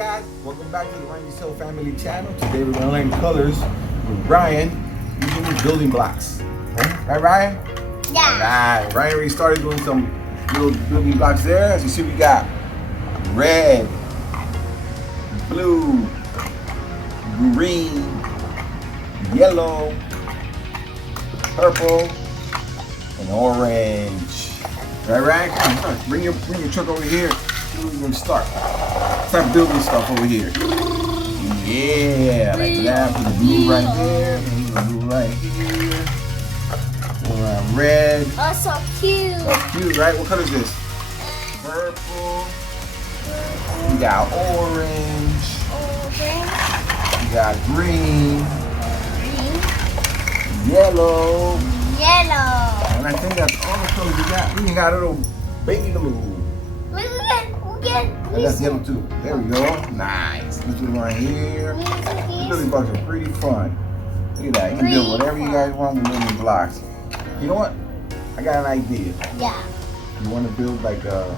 guys, welcome back to the Ryan&Giselle family channel. Today we're going to learn colors with Ryan using the building blocks. Right, Ryan? Yeah. Alright, Ryan already started doing some little building blocks there. As you see, we got red, blue, green, yellow, purple, and orange. Right, Ryan? Come on, bring your truck over here. We're going to start building stuff over here. Yeah, like that. Put the blue right there. And the blue right here. Red. Oh, so cute. So cute, right? What color is this? Purple. We got orange. We got green. Yellow. And I think that's all the colors we got. We even got a little baby blue. And that's yellow too. There we go. Nice. This one right here. These building blocks are pretty fun. Look at that. You can build whatever you guys want with building blocks. You know what? I got an idea. Yeah. You want to build like a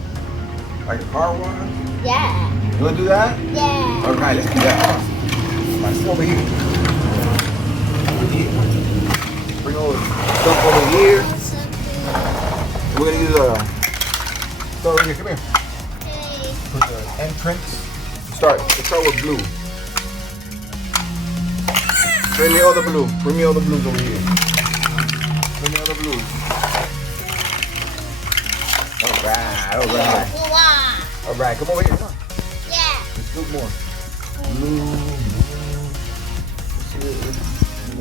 car wash? Yeah. You want to do that? Yeah. Okay, let's do that. Let's over here. Bring all the stuff over here. We're gonna use a. Start over here. Come here. Put the entrance. Let's start with blue. Bring me all the blue. Bring me all the blues over here. Bring me all the blues. Alright. Alright, come over here. Come on. Yeah. Let's do more. Blue.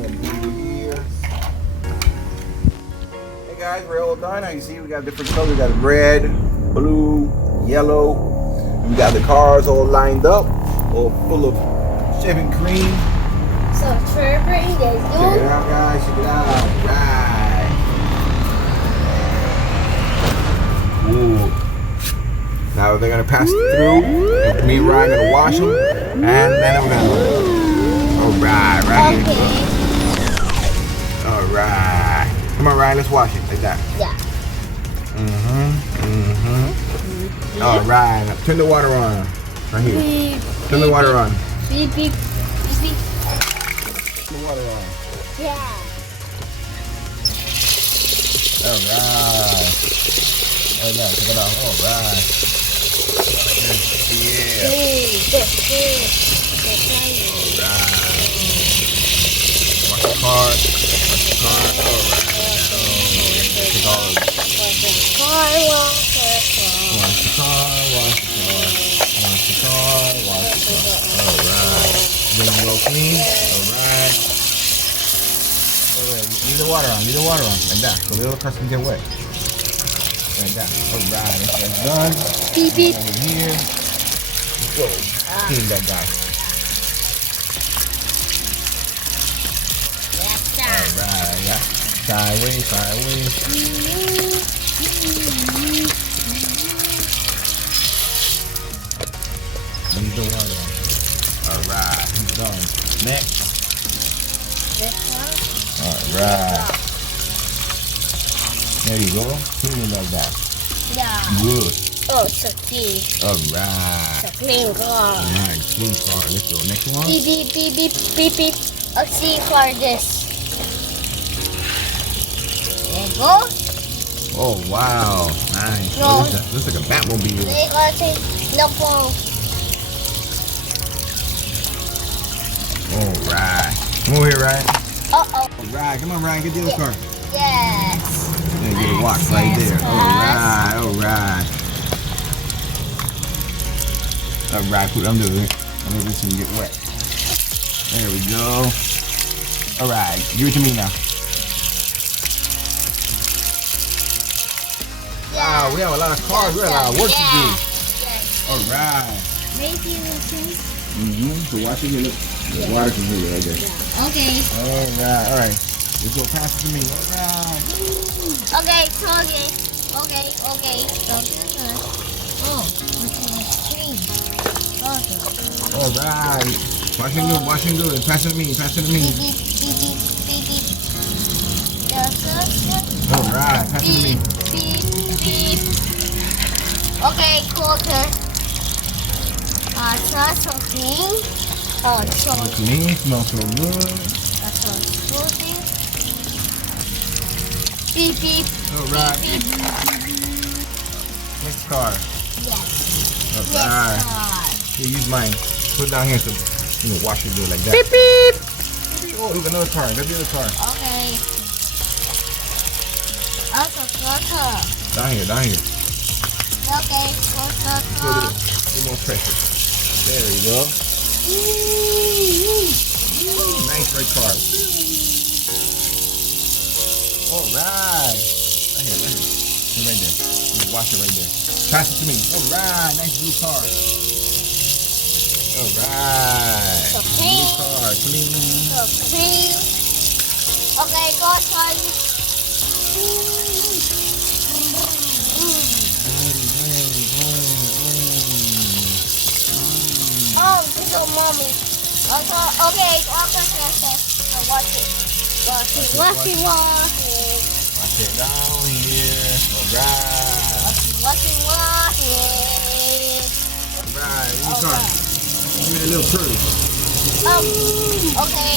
Blue here. Hey guys, we're all done. Now you see we got different colors. We got red, blue, yellow. We got the cars all lined up, all full of shaving cream. So Trevor, Check it out, guys. Check it out. Right. Ooh. Now they're gonna pass it through. Me and Ryan gonna wash them, and then we're gonna. All right, right here. All right. Come on, Ryan. Let's wash it like that. Yeah. All right. Now turn the water on. Right here. Turn the water on. Beep, beep, beep. Turn the water on. Yeah. All right. Check it out. All right. Yeah. All right. Wash the car. All right. Take all of it. Wash the car. All right. Bring it real clean. All right. Leave the water on. Like that. So the little customer get wet. Like that. All right. That's done. Beep, beep. Over here. Let's go. Clean that guy. All right. Yeah. Sideways. Leave the water on. All right. He's done. Next. This one? All right. There you go. Clean it like that. Yeah. Good. Oh, so cute. All right. So clean car. Nice. Clean car. Let's go. Next one. Beep, beep, beep, beep, beep, beep. Let's see car this. There you go. Oh, wow. Nice. No. Oh, this is like a Batmobile. Let's see the phone. All right. Come over here, Ryan. Uh-oh. All right. Come on, Ryan. Get the other car. Yes. There, get a walk right there. All right. All right. Put it under there. Under this and get wet. There we go. All right. Give it to me now. Wow, we have a lot of cars. We have a lot of work to do. Yes. All right. Maybe we'll change. So watch it here. Look. The water can hear you right there. Okay. All right. Let's go pass it to me. All right. Okay. Oh, All right. Wash and good. Pass it to me. beep, beep, beep, beep, beep, beep. All right. Pass it to me. Beep, beep. Okay, quarter. That's so clean. Oh, it's so Clean, smells so good. that's so smoothie. Beep beep. Alright. Beep beep. Next car. Yes. Alright. Yes, car. Here, use mine. Put it down here so wash it like that. Beep beep. Oh, look, another car. That's the other car. Okay. Also, closer. Down here, down here. Okay, closer. A little more pressure. There you go. Nice red car. Alright. Right here, right here. Right there. You wash it right there. Pass it to me. Alright, nice blue car. Alright. So Blue clean. car, clean. So clean. Okay, go outside. Oh, this is mommy. Okay, now watch it. Watch it. Wash it down here. Alright. Watch it. Alright, new car. Give me a little curve. Okay.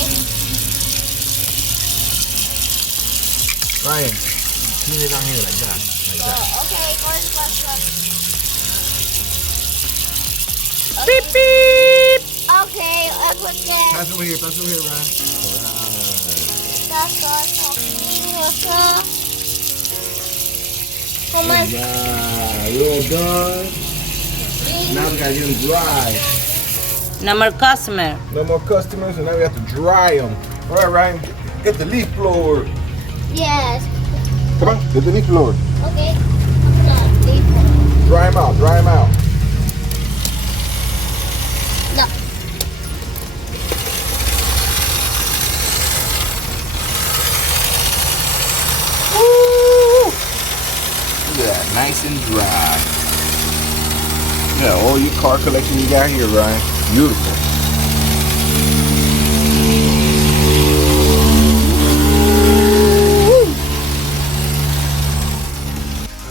Ryan, clean it down here like that. Like that. Okay, go. Beep beep. Okay, I put that. Pass over here, Ryan. Alright. That's all. How much? Alright, we're done. Now we gotta get them dry. No more customer. No more customers, and now we have to dry them. Alright, Ryan, get the leaf blower. Yes. Come on, get the leaf blower. Okay. Dry them out, dry them out. No. Woo! Look at that, nice and dry. Yeah, all your car collection you got here, Ryan. Beautiful.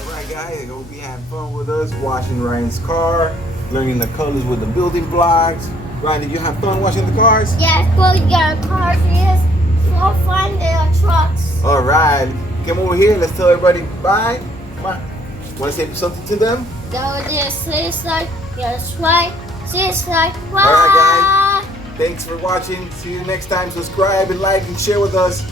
Alright guys, I hope you had fun with us washing Ryan's car, learning the colors with the building blocks. Ryan, did you have fun washing the cars? Yes, but we got cars. Yes. So fun. There are trucks. Alright, come over here. Let's tell everybody bye. Come on. Want to say something to them? Go this. This like. Yes, right. This like. Bye. Alright, guys. Thanks for watching. See you next time. Subscribe and like and share with us.